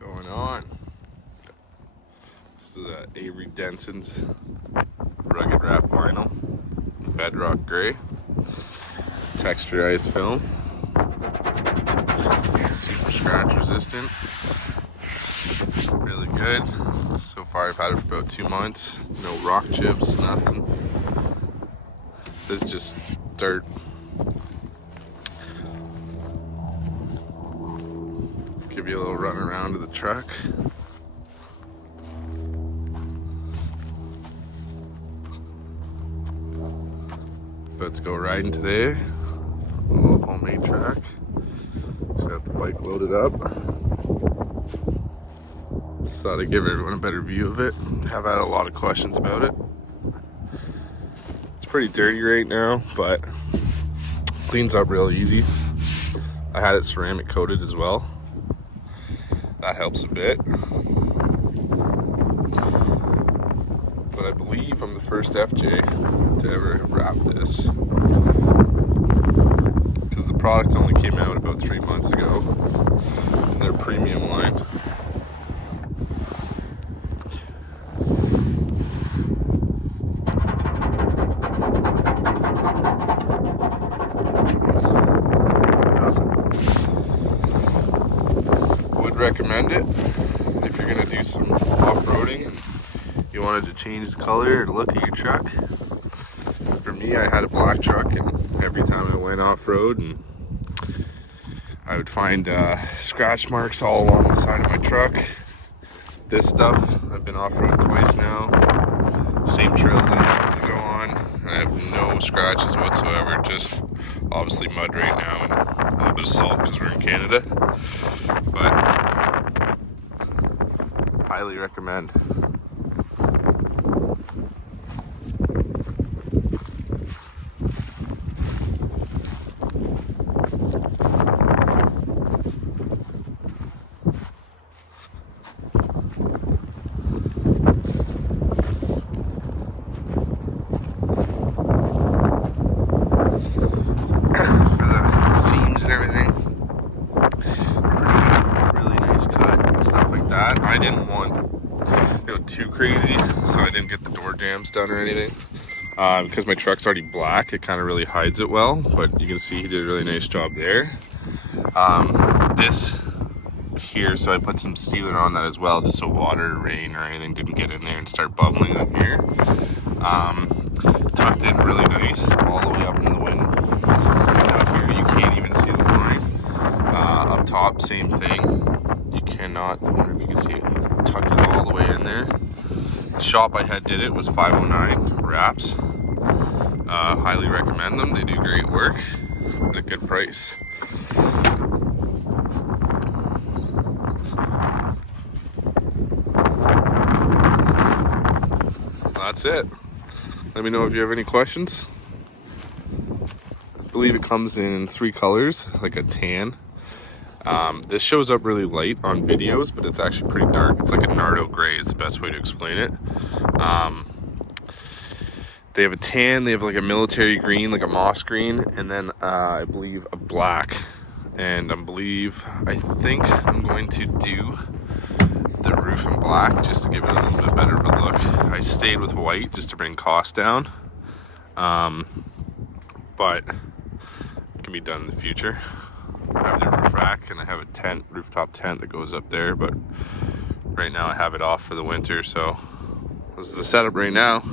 Going on. This is Avery Denison's rugged wrap vinyl, bedrock gray. It's texturized film, super scratch resistant, really good. So far I've had it for about 2 months. No rock chips, nothing. This is just dirt. Give you a little run around to the truck. About to go riding today. A little homemade track. Just got the bike loaded up. Just thought I'd give everyone a better view of it. Have had a lot of questions about it. It's pretty dirty right now, but cleans up real easy. I had it ceramic coated as well. That helps a bit. But I believe I'm the first FJ to ever have wrapped this. Because the product only came out about 3 months ago in their premium line. Nothing. Would recommend it if you're gonna do some off-roading and you wanted to change the color or the look of your truck. For me, I had a black truck, and every time I went off-road, and I would find scratch marks all along the side of my truck. This stuff, I've been off-road twice now. Same trails I normally go on. I have no scratches whatsoever, just obviously mud right now and a little bit of salt because we're in Canada. But highly recommend. I didn't want to go too crazy, so I didn't get the door jams done or anything. Because my truck's already black, it kind of really hides it well, but you can see he did a really nice job there. This here, so I put some sealer on that as well, just so water, rain, or anything didn't get in there and start bubbling on here. Tucked in really nice, all the way up into the wind. Out here, you can't even see the line. Up top, same thing. You cannot, I wonder if you can see it, tucked it all the way in there. The shop I had did it was 509 wraps. Highly recommend them. They do great work at a good price. That's it. Let me know if you have any questions. I believe it comes in 3 colors, like a tan. This shows up really light on videos, but it's actually pretty dark. It's like a Nardo gray is the best way to explain it. They have a tan, they have like a military green, like a moss green, and then I believe a black. And I think I'm going to do the roof in black just to give it a little bit better of a look. I stayed with white just to bring costs down. But it can be done in the future. I have the roof rack and I have a tent, rooftop tent that goes up there, but right now I have it off for the winter, so this is the setup right now.